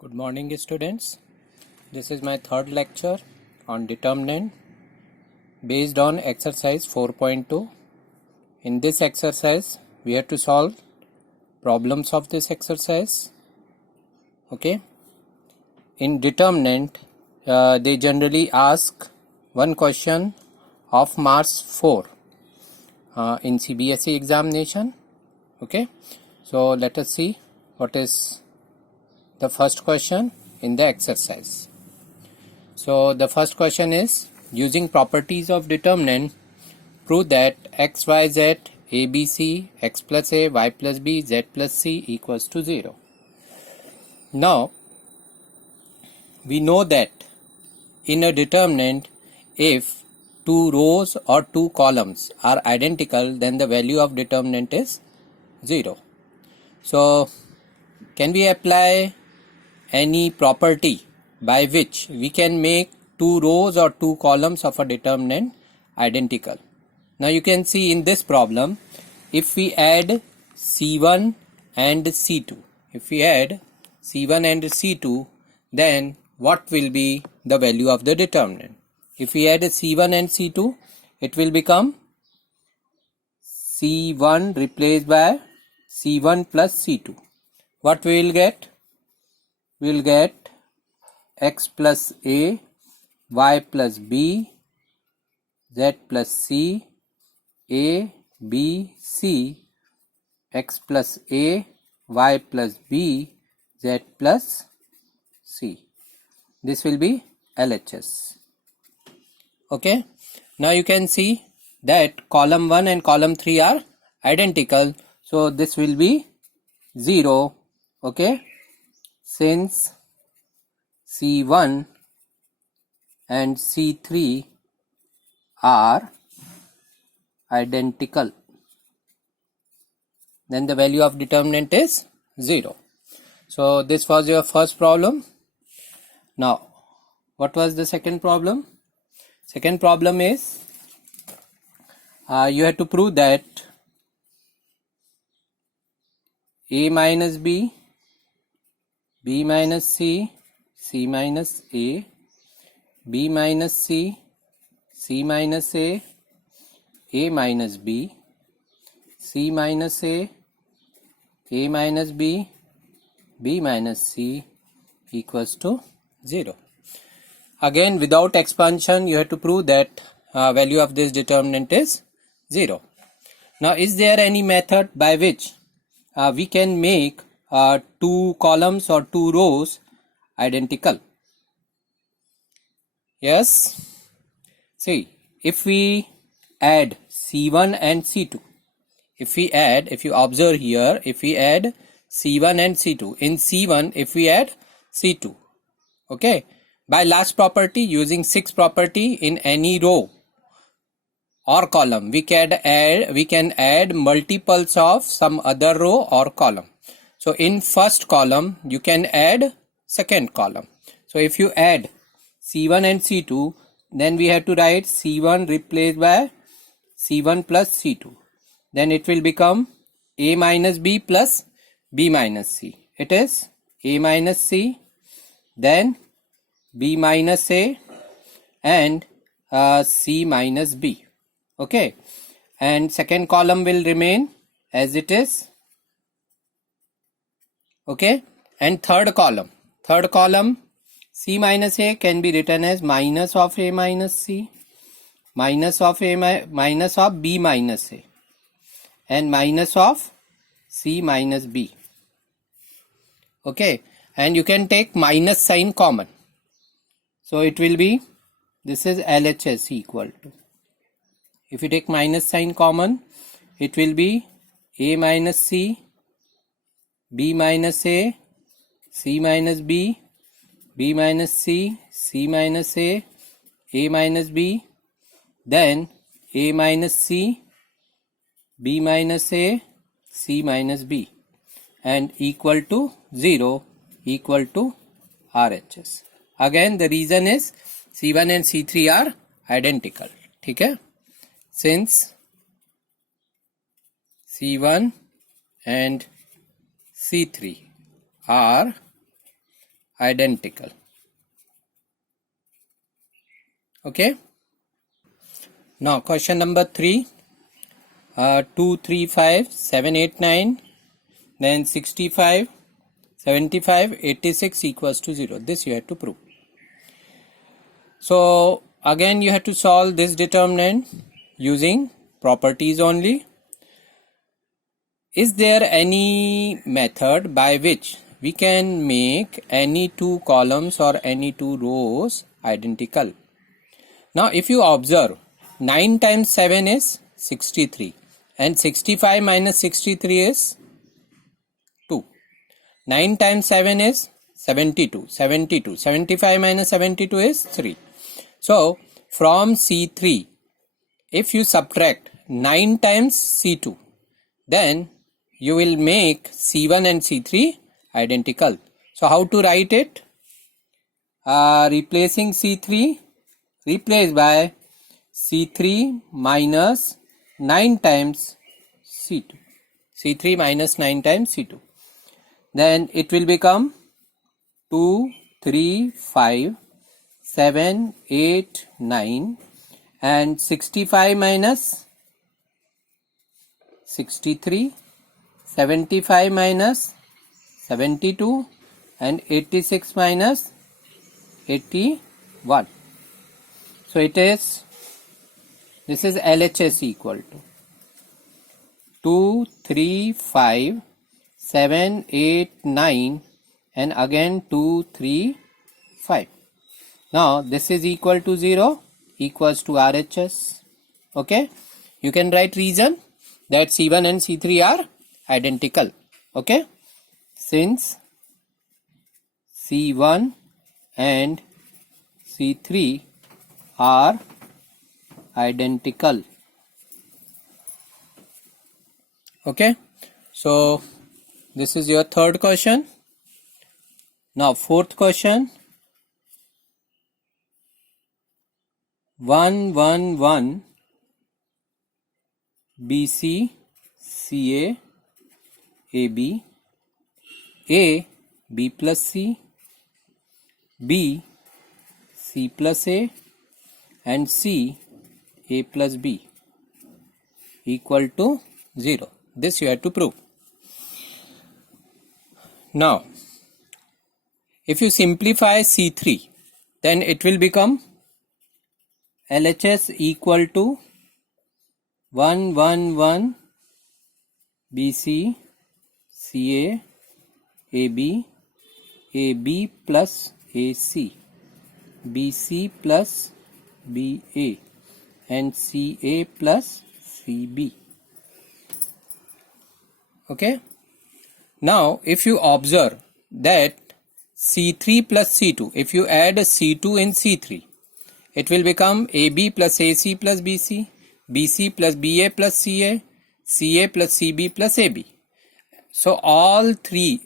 Good morning, students. This is my third lecture on determinant based on exercise 4.2. In this exercise, we have to solve problems of this exercise. Okay. In determinant, they generally ask one question of marks 4 in CBSE examination. Okay. So let us see what is the first question in the exercise. So the first question is, using properties of determinant, prove that x, y, z, a, b, c, x plus a, y plus b, z plus c equals to 0. Now, we know that in a determinant, if two rows or two columns are identical, then the value of determinant is 0. So, can we apply any property by which we can make two rows or two columns of a determinant identical? Now you can see in this problem, if we add C1 and C2, then what will be the value of the determinant? If we add C1 and C2, it will become C1 replaced by C1 plus C2. What we will get? We will get x plus a, y plus b, z plus c, a, b, c, x plus a, y plus b, z plus c. This will be LHS. Okay. Now you can see that column 1 and column 3 are identical. So this will be 0. Okay. Since C1 and C3 are identical, then the value of determinant is 0. So this was your first problem. Now, what was the second problem? Second problem is, you have to prove that a minus b, b minus c, c minus a, b minus c, c minus a minus b, c minus a minus b, b minus c equals to 0. Again, without expansion, you have to prove that value of this determinant is 0. Now, is there any method by which we can make two columns or two rows identical? Yes. See, if we add C1 and C2, if you observe here, if we add C1 and C2, in C1 if we add C2, okay, by last property, using 6 property, in any row or column we can add multiples of some other row or column. So in first column you can add second column. So if you add C1 and C2, then we have to write C1 replaced by C1 plus C2. Then it will become A minus B plus B minus C. It is A minus C, then B minus A and C minus B. Okay. And second column will remain as it is. Okay. And third column C minus A can be written as minus of A minus C, minus of B minus A, and minus of C minus B. Okay. And you can take minus sign common. So it will be, this is LHS equal to, if you take minus sign common, it will be A minus C, B minus A, C minus B, B minus C, C minus A minus B, then A minus C, B minus A, C minus B, and equal to 0, equal to RHS. Again, the reason is C1 and C3 are identical. Okay? Since C1 and C3 are identical. Okay. Now question number 3. 2, 3, 5, 7, 8, 9, then 65, 75, 86 equals to 0. This you have to prove. So again you have to solve this determinant using properties only. Is there any method by which we can make any two columns or any two rows identical? Now if you observe, 9 times 7 is 63 and 65 minus 63 is 2. 9 times 7 is 72. 75 minus 72 is 3. So from C3, if you subtract 9 times C2, then you will make C1 and C3 identical. So how to write it? Replacing C3, replace by C3 minus 9 times C2. C3 minus 9 times C2. Then it will become 2, 3, 5, 7, 8, 9 and 65 minus 63, 75 minus 72 and 86 minus 81. So it is, this is LHS equal to 2, 3, 5, 7, 8, 9 and again 2, 3, 5. Now this is equal to 0 equals to RHS. Okay. You can write reason that C1 and C3 are identical. Okay. Since C1 and C3 are identical. Okay. So this is your third question. Now fourth question. 1, 1, 1 BC CA AB A B plus C B C plus A and C A plus B equal to 0. This you have to prove. Now if you simplify C3, then it will become LHS equal to 1, 1, 1 BC CA AB AB plus AC BC plus BA and CA plus CB. Okay. Now if you observe that C3 plus C2, if you add a C2 in C3, it will become AB plus AC plus BC, BC plus BA plus CA, CA plus CB plus AB. So all three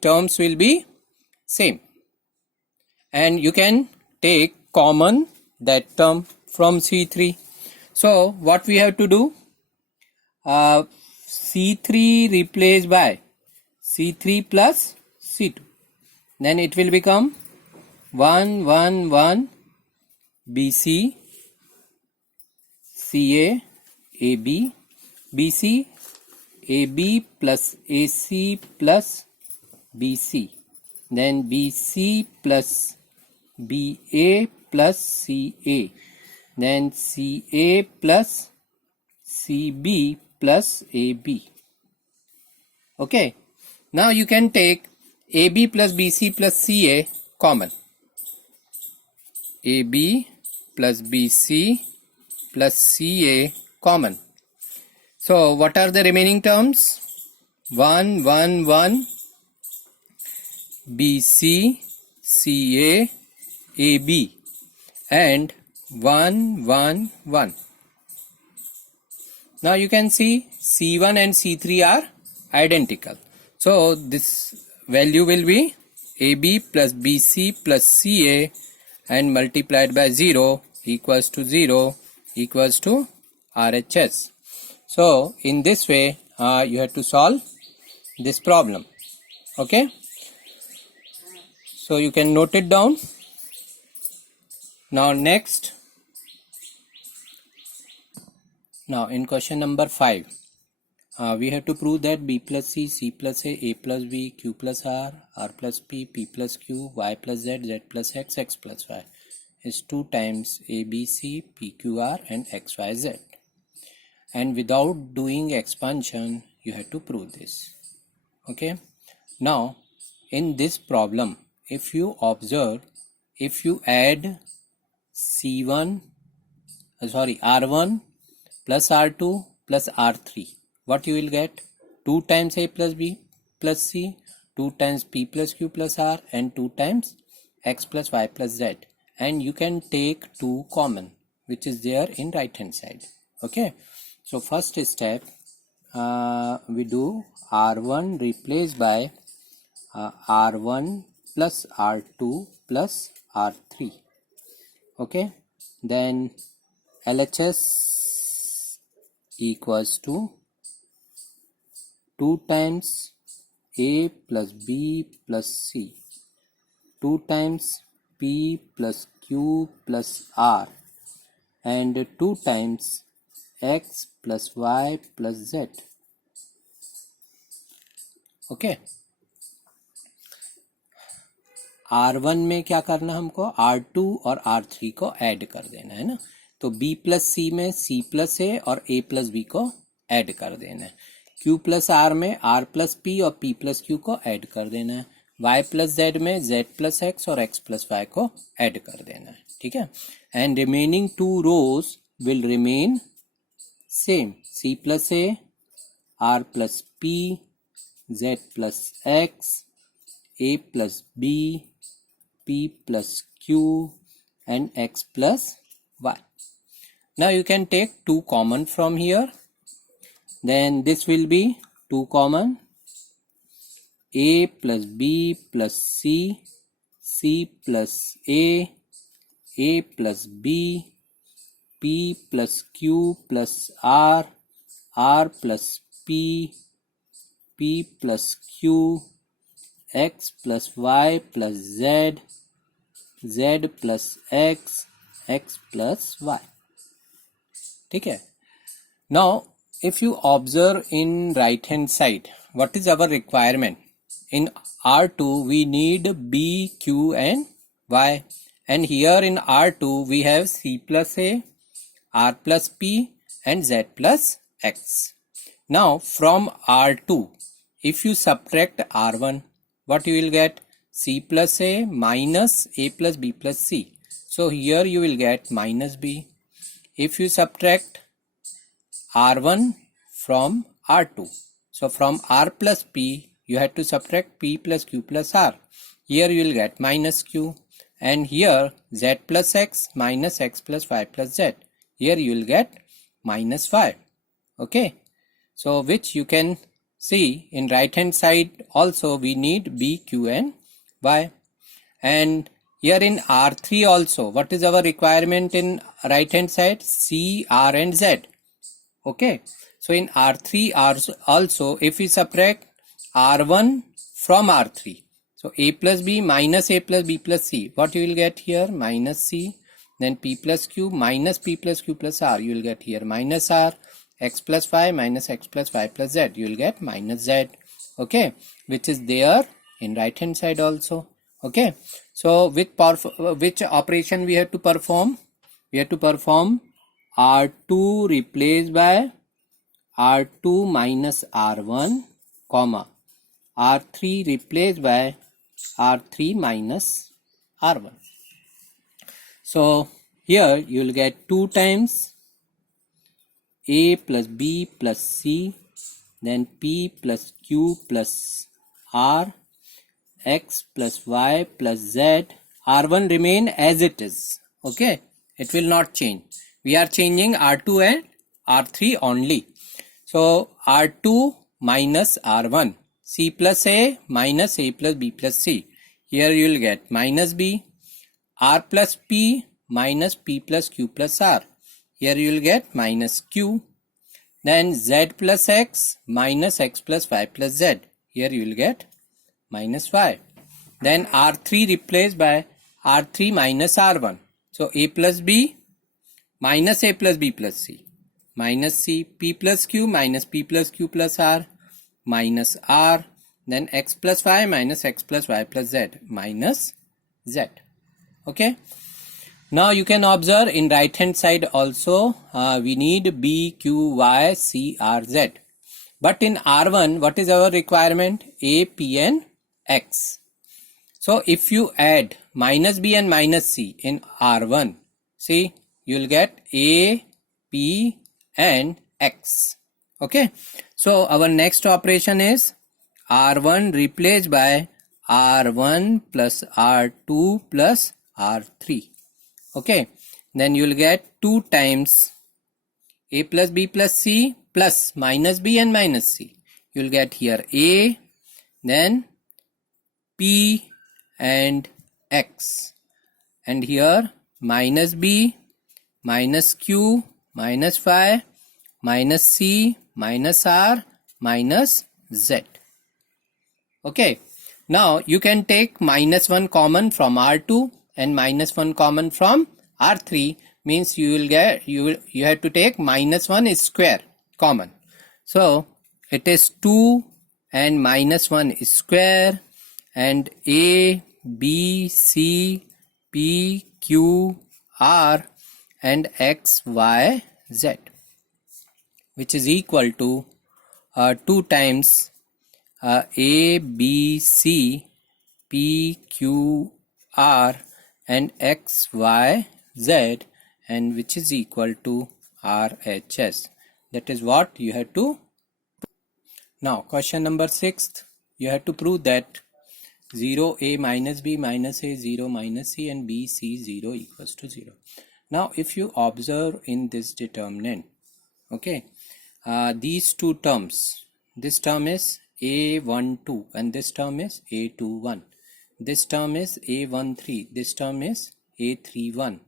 terms will be same, and you can take common that term from C3. So what we have to do? C3 replaced by C3 plus C2. Then it will become 1, 1, 1 BC CA AB BC AB plus AC plus BC, then BC plus BA plus CA, then CA plus CB plus AB. Okay. Now you can take AB plus BC plus CA common. AB plus BC plus CA common. So what are the remaining terms? 1, 1, 1 BC CA AB and 1, 1, 1. Now you can see C1 and C3 are identical. So this value will be AB plus BC plus CA and multiplied by 0 equals to 0 equals to RHS. So in this way you have to solve this problem. Okay. So you can note it down. Now next, now in question number 5, we have to prove that b plus c plus a plus b, q plus r plus p plus q, y plus z plus x plus y is 2 times a, b, c, p, q, r and x, y, z. And without doing expansion, you have to prove this. Okay. Now, in this problem, if you observe, if you add r1 plus r2 plus r3, what you will get? 2 times a plus b plus c, 2 times p plus q plus r and 2 times x plus y plus z. And you can take 2 common, which is there in right hand side. Okay. So first step, we do r1 replaced by r1 plus r2 plus r3. Okay. Then LHS equals to 2 times a plus b plus c, 2 times p plus q plus r and 2 times x plus y plus z. Okay. R1 में क्या करना हमको? R2 और R3 को add कर देना है ना. तो B प्लस C में C प्लस A और A प्लस B को ऐड कर देना है. Q प्लस R में R प्लस P और P प्लस Q को ऐड कर देना है. Y प्लस Z में Z प्लस X और X प्लस Y को ऐड कर देना है. ठीक है. And remaining 2 rows will remain same. C plus A, R plus P, Z plus X, A plus B, P plus Q and X plus Y. Now you can take 2 common from here. Then this will be 2 common. A plus B plus C, C plus A plus B, P plus Q plus R plus P plus Q, X plus Y plus Z, Z plus X, X plus Y. ठीक है. Now, if you observe in right hand side, what is our requirement? In R2, we need B, Q and Y. And here in R2, we have C plus A, R plus P and Z plus X. Now, from R2, if you subtract R1, what you will get? C plus A minus A plus B plus C. So here you will get minus B. If you subtract R1 from R2, so from R plus P, you have to subtract P plus Q plus R. Here you will get minus Q. And here Z plus X minus X plus Y plus Z. Here you will get minus 5. Okay. So which you can see in right hand side also we need B, Q and Y. And here in R3 also, what is our requirement in right hand side? C, R and Z. Okay. So in R3 also, if we subtract R1 from R3, so A plus B minus A plus B plus C, what you will get here? Minus C. Then P plus Q minus P plus Q plus R, you will get here minus R. X plus Y minus X plus Y plus Z, you will get minus Z. Okay. Which is there in right hand side also. Okay. So which operation we have to perform? We have to perform R2 replaced by R2 minus R1, comma, R3 replaced by R3 minus R1. So here you will get 2 times A plus B plus C, then P plus Q plus R, X plus Y plus Z. R1 remain as it is. Okay. It will not change. We are changing R2 and R3 only. So R2 minus R1. C plus A minus A plus B plus C. Here you will get minus B. R plus P minus P plus Q plus R. Here you will get minus Q. Then Z plus X minus X plus Y plus Z. Here you will get minus Y. then R3 replaced by R3 minus R1. So A plus B minus A plus B plus C minus C, P plus Q minus P plus Q plus R minus R, then X plus Y minus X plus Y plus Z minus Z. Okay. Now you can observe in right hand side also we need B, Q, Y, C, R, Z. But in R1 what is our requirement? A, P and X. So if you add minus B and minus C in R1, see, you will get A, P and X. Okay. So our next operation is R1 replaced by R1 plus R2 plus R3. Okay. Then you will get 2 times A plus B plus C plus minus B and minus C. You will get here A, then P and X, and here minus B, minus Q, minus Y, minus C, minus R, minus Z. Okay. Now you can take minus 1 common from R2 and minus 1 common from R3, means you will get, you have to take minus 1 is square common. So it is 2 and minus 1 is square, and A, B, C, P, Q, R and X, Y, Z, which is equal to 2 times A, B, C, P, Q, R and X, Y, Z, and which is equal to RHS. That is what you have to. Now question number 6, you have to prove that 0 A minus B minus A 0 minus C and B C 0 equals to 0. Now if you observe in this determinant, okay, these two terms, this term is A12 and this term is A21, this term is A13, this term is A31,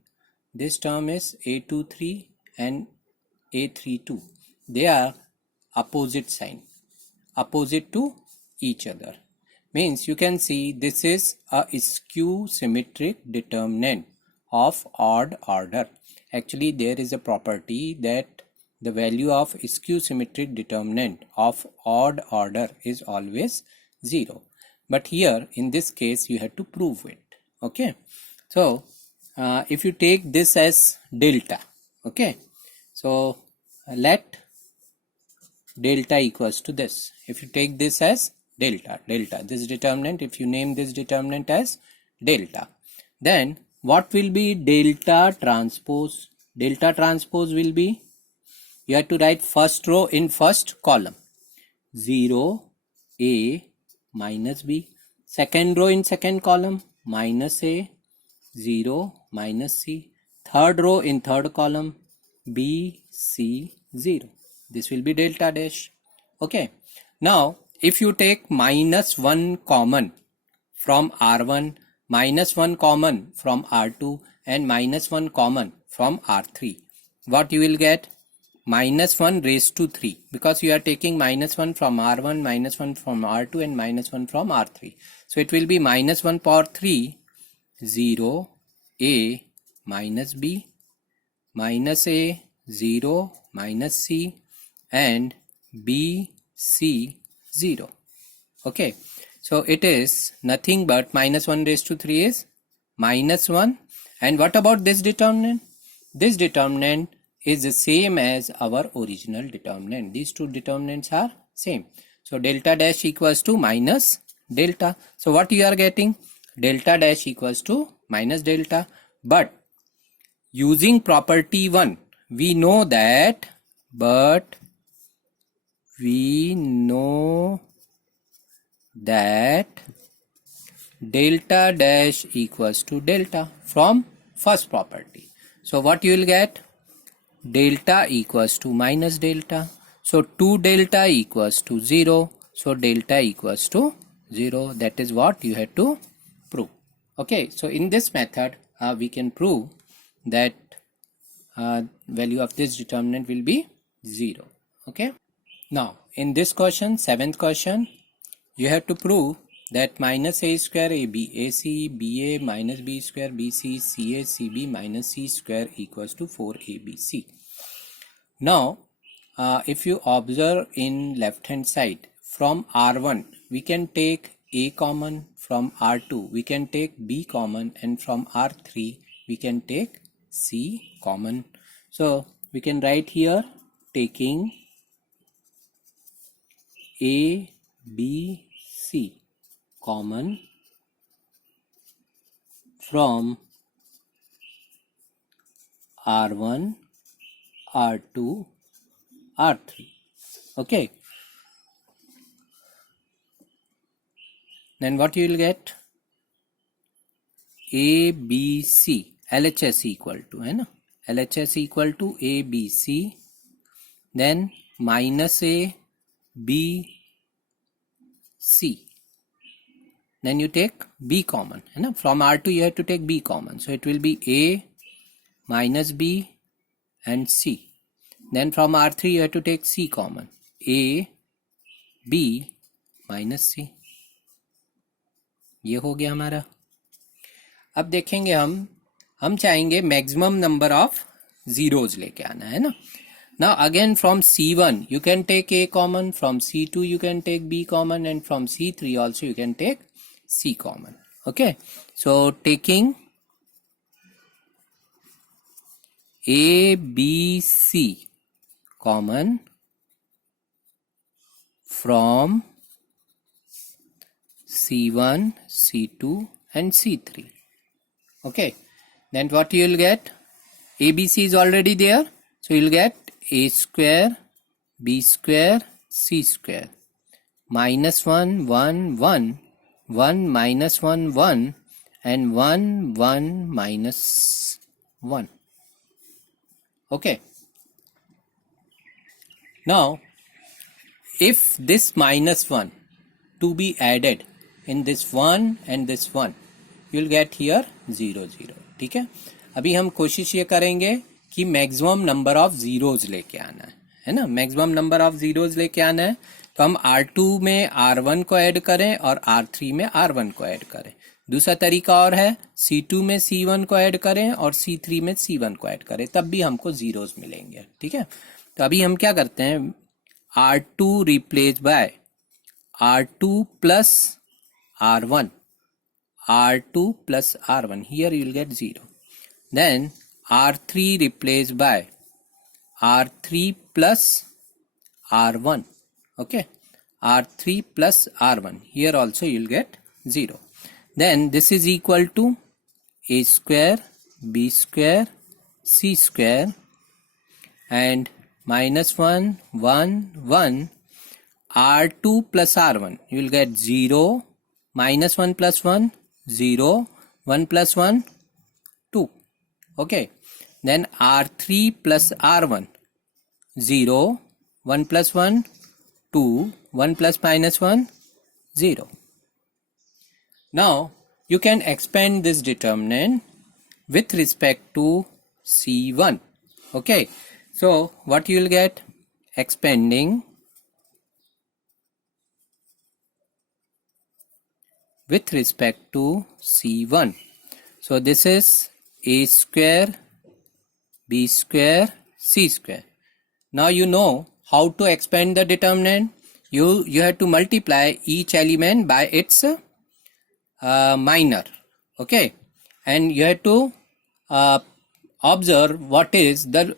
this term is A23 and A32. They are opposite sign, opposite to each other. Means you can see this is a skew symmetric determinant of odd order. Actually there is a property that the value of skew symmetric determinant of odd order is always 0. But here in this case you have to prove it. Okay. So if you take this as delta, okay, so let delta equals to this. If you take this as delta, this determinant, if you name this determinant as delta, then what will be delta transpose? Delta transpose will be, you have to write first row in first column, 0 A minus B, second row in second column, minus A, 0 minus C, third row in third column, B, C, 0. This will be delta dash. Okay. Now if you take minus 1 common from R1, minus 1 common from R2 and minus 1 common from R3, what you will get? Minus 1 raised to 3, because you are taking minus 1 from R1, minus 1 from R2 and minus 1 from R3. So it will be minus 1 power 3, 0 A minus B, minus A, 0 minus C and B, C, 0. Okay. So it is nothing but minus 1 raised to 3 is minus 1. And what about this determinant? This determinant is the same as our original determinant. These two determinants are same. So delta dash equals to minus delta. So what you are getting? Delta dash equals to minus delta. But using property 1, we know that, delta dash equals to delta from first property. So what you will get? Delta equals to minus delta. So 2 delta equals to 0. So delta equals to 0. That is what you have to prove. Okay. So in this method we can prove that value of this determinant will be 0. Okay. Now in this question, 7th question, you have to prove that minus a square ab ac ba minus b square bc ca cb minus c square equals to 4abc. Now if you observe in left hand side, from r1 we can take a common, from r2 we can take b common, and from r3 we can take c common. So we can write here, taking a b c common from r1 r2 r3. Okay, then what you will get, a b c LHS equal to, है ना, LHS equal to a b c, then minus a b c, then you take b common, है ना, from r2 you have to take b common, so it will be a minus b and c. Then from r3 you have to take c common, a b minus c. ये हो गया हमारा. अब देखेंगे हम चाहेंगे मैक्सिमम नंबर ऑफ जीरोज लेके आना, है ना. Now again from C1 you can take A common, from C2 you can take B common, and from C3 also you can take C common. Okay, so taking A, B, C common from C1, C2 and C3. Okay, then what you will get, ABC is already there, so you will get a square b square c square, minus 1 1 1 1 minus 1 1 and 1 1 minus 1. Okay, now if this minus 1 to be added in this 1 and this 1, you will get here 0 0. ठीक है, अभी हम कोशिश ये करेंगे कि maximum number of zeros लेके आना है ना, मैक्सिमम नंबर ऑफ जीरोज लेके आना है. तो हम R2 में R1 को ऐड करें और R3 में R1 को ऐड करें. दूसरा तरीका और है, C2 में C1 को ऐड करें और C3 में C1 को ऐड करें, तब भी हमको जीरोज मिलेंगे. ठीक है, तो अभी हम क्या करते हैं, R2 replace by R2 plus R1, R2 plus R1, here you will get 0. Then R3 replaced by R3 plus R1. Okay, R3 plus R1, here also you will get 0. Then this is equal to A square B square C square and minus 1 1 1 R2 plus R1, you will get 0, minus 1 plus 1 0, 1 plus 1 2. Okay, then R3 plus R1, 0, 1 plus 1 2, 1 plus minus 1 0. Now you can expand this determinant with respect to C1. Okay, so what you will get, expanding with respect to C1. So this is A square B square C square. Now you know how to expand the determinant. You have to multiply each element by its minor. Okay, and you have to observe what is the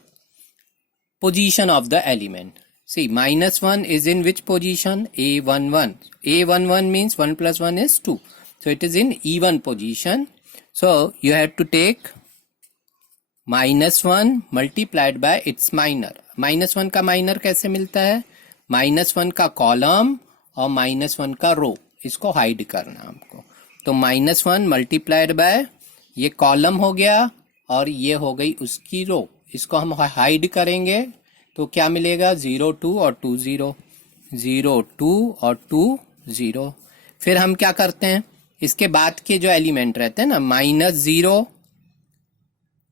position of the element. See, minus 1 is in which position? A11. A11 means 1 plus 1 is 2. So it is in even position. So you have to take minus 1 multiplied by its minor. Minus 1 का minor कैसे मिलता है? minus 1 का column और minus 1 का row. इसको hide करना हमको. तो minus 1 multiplied by ये column हो गया और ये हो गई उसकी row. इसको हम hide करेंगे तो क्या मिलेगा? 0 2 और 2 0, 0 2 और 2 0. फिर हम क्या करते हैं, इसके बाद के जो एलिमेंट रहते हैं ना, माइनस 0,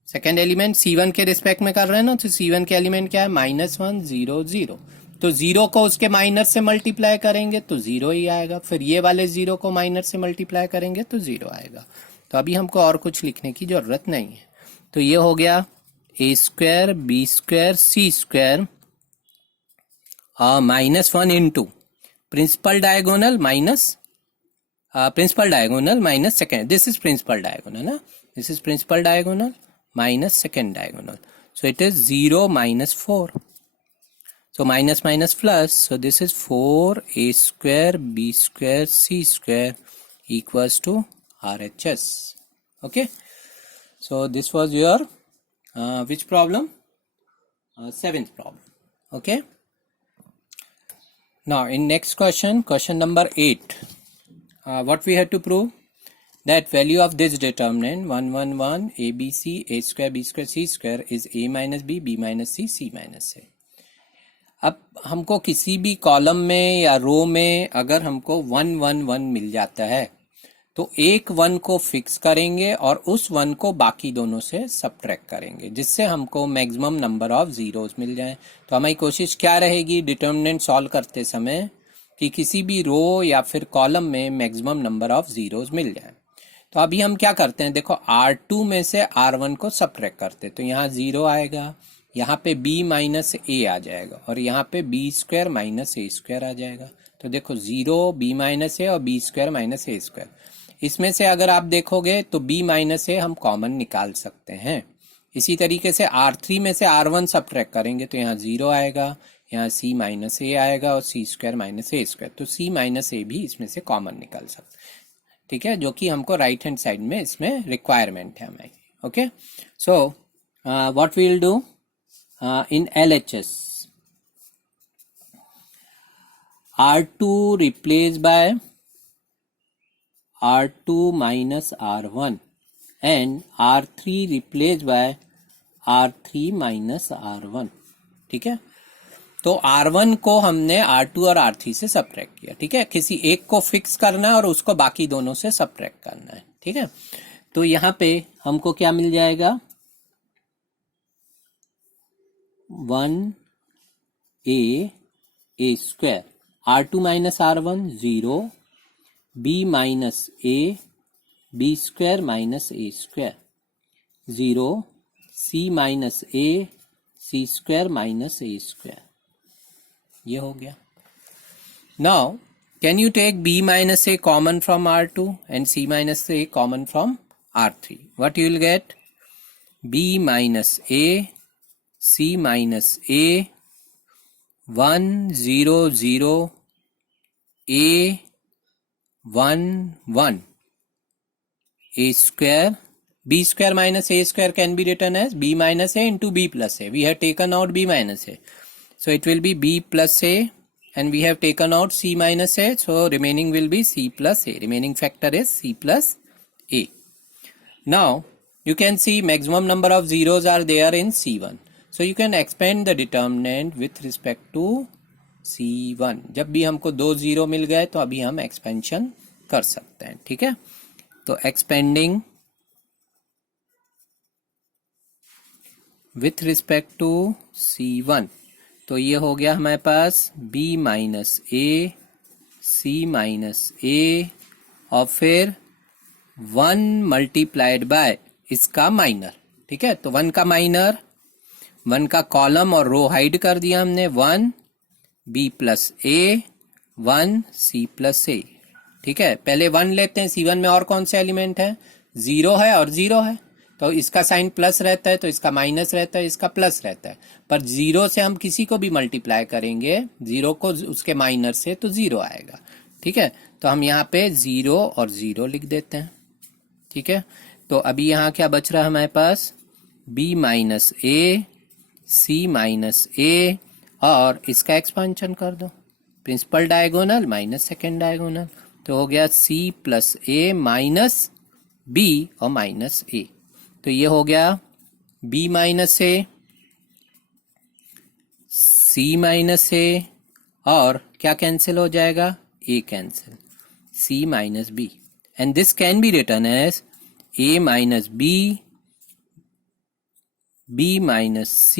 सेकेंड एलिमेंट C1 के रिस्पेक्ट में कर रहे हैं ना, तो C1 के एलिमेंट क्या है? -1 0 0. तो 0 को उसके माइनर से मल्टीप्लाई करेंगे तो 0 ही आएगा, फिर ये वाले 0 को माइनर से मल्टीप्लाई करेंगे तो 0 आएगा। तो अभी हमको और कुछ लिखने की जरूरत नहीं है। तो ये हो गया a square b square c square -1 into principal diagonal minus second, this is principal diagonal ना, this is principal diagonal minus second diagonal, so it is 0 minus 4, so minus minus plus, so this is 4a square b square c square equals to RHS. Okay, so this was your which problem? Seventh problem. Okay, now in next question, question number 8, what we have to prove? That value of this determinant 1 1 1 ABC a square b square c square is a minus b b minus c c minus a. अब हमको किसी भी column में या रो में अगर हमको 1 1 1 मिल जाता है तो एक 1 को फिक्स करेंगे और उस 1 को बाकी दोनों से सब्ट्रैक्ट करेंगे, जिससे हमको मैक्सिमम नंबर ऑफ जीरोस मिल जाए। तो हमारी कोशिश क्या रहेगी डिटर्मिनेंट सॉल्व करते समय कि किसी भी रो या फिर कॉलम में मैक्सिमम नंबर ऑफ जीरोस मिल जाए। तो अभी हम क्या करते हैं, देखो R2 में से R1 को सब्ट्रैक्ट करते, तो यहाँ 0 आएगा, यहाँ पे b माइनस a आ जाएगा और यहाँ पे b square minus a square आ जाएगा। तो देखो 0 b माइनस a और b square minus a square, इसमें से अगर आप देखोगे तो b माइनस a हम कॉमन निकाल सकते हैं। इसी तरीके से R3 में से R1 सब्ट्रैक्ट करेंगे तो यहाँ 0 आएगा, यहाँ c माइनस a आएगा और c square minus a square, तो c माइनस a भी इसमें से कॉमन निकाल सकते हैं। ठीक है, जो कि हमको राइट हैंड साइड में इसमें रिक्वायरमेंट है हमारी। Okay, so what we will do in LHS, R2 replaced by R2 minus R1 and R3 replaced by R3 minus R1। ठीक है, तो R1 को हमने R2 और R3 से सब्ट्रैक्ट किया। ठीक है, किसी एक को फिक्स करना है और उसको बाकी दोनों से सब्ट्रैक्ट करना है। ठीक है, तो यहाँ पे हमको क्या मिल जाएगा, 1a square, R2 minus R1 0, b minus a b square minus a square 0, c minus a c square minus a square, ये हो गया। Now can you take b minus a common from R2 and c minus a common from R3, what you will get, b minus a c minus a 1 0 0 a 1 1 a square, b square minus a square can be written as b minus a into b plus a. We have taken out b minus a, so it will be b plus a, and we have taken out c minus a, so remaining will be c plus a. Remaining factor is c plus a. Now you can see maximum number of zeros are there in C1, so you can expand the determinant with respect to C1. जब भी हमको 2 zero मिल गए तो अभी हम expansion कर सकते हैं। ठीक है, तो expanding with respect to C1, तो ये हो गया हमारे पास b minus a c minus a और फिर 1 मल्टीप्लाइड बाय इसका माइनर। ठीक है, तो 1 का माइनर, 1 का कॉलम और रो हाइड कर दिया हमने, 1 b plus a 1 c plus a। ठीक है, पहले 1 लेते हैं, C1 में और कौन से एलिमेंट है, 0 है और 0 है, तो इसका साइन प्लस रहता है, तो इसका माइनस रहता है, इसका प्लस रहता है, पर 0 से हम किसी को भी मल्टीप्लाई करेंगे 0 को उसके माइनर से तो 0 आएगा। ठीक है, तो हम यहाँ पे 0 और 0 लिख देते हैं। ठीक है, तो अभी यहाँ क्या बच रहा है हमारे पास, b minus a c minus a और इसका एक्सपेंशन कर दो, principal diagonal minus second diagonal, तो हो गया c plus a minus b और माइनस a, तो ये हो गया b minus a c minus a और क्या कैंसिल हो जाएगा, a cancel, c minus b, and this can be written as a minus b, b minus c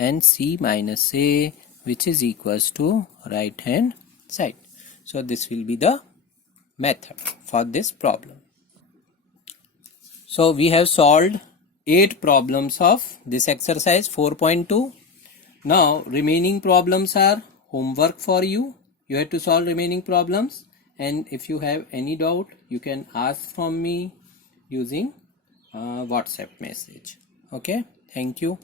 and c minus a which is equals to right hand side. So this will be the method for this problem. So we have solved 8 problems of this exercise 4.2. Now remaining problems are homework for you. You have to solve remaining problems, and if you have any doubt you can ask from me using WhatsApp message. Okay, thank you.